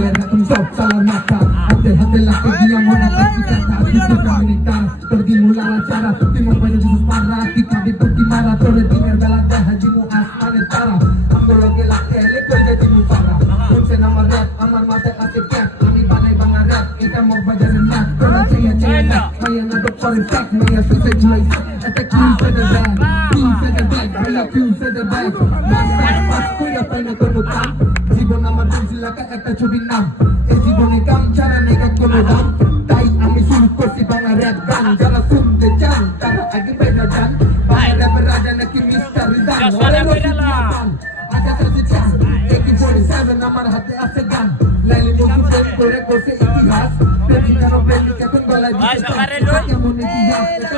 Top salah mata, hati-hati laki dia mau kasih kata, kita kaminita, pergi mulai cara, timur banyak Jesus parah, kita dipergi marah, tore dinner bela dah haji muas mane tara, ambil lagi laki lekor jadi musara, kunci nama rap, amar mata kasih cat, kami banai bangga rap, kita mau bajarin mat, korang cia maya ngadok foreign tech, maya sausage lace, attack you for the bag, you for the bag, I love you for the bag, mas kuya paina konutan, জীবন আমার বুঝলাকা একটা ছবির নাম এই জীবনে কাম ছাড়া নেই কোনো দাম তাই আমি শুরু করছি বাংলা র্যাপ গান যারা শুনতে চান তারা আগে বেড়া যান বাংলা র্যাপের রাজা নাকি মিস্টার রিজান আগে কাছে চান একই 47 আমার হাতে আছে গান লাইলি মজু প্রেম করে করছে ইতিহাস প্রেমিকার প্রেমিক এখন গলায় দিতে কেমন ইতিহাস এটা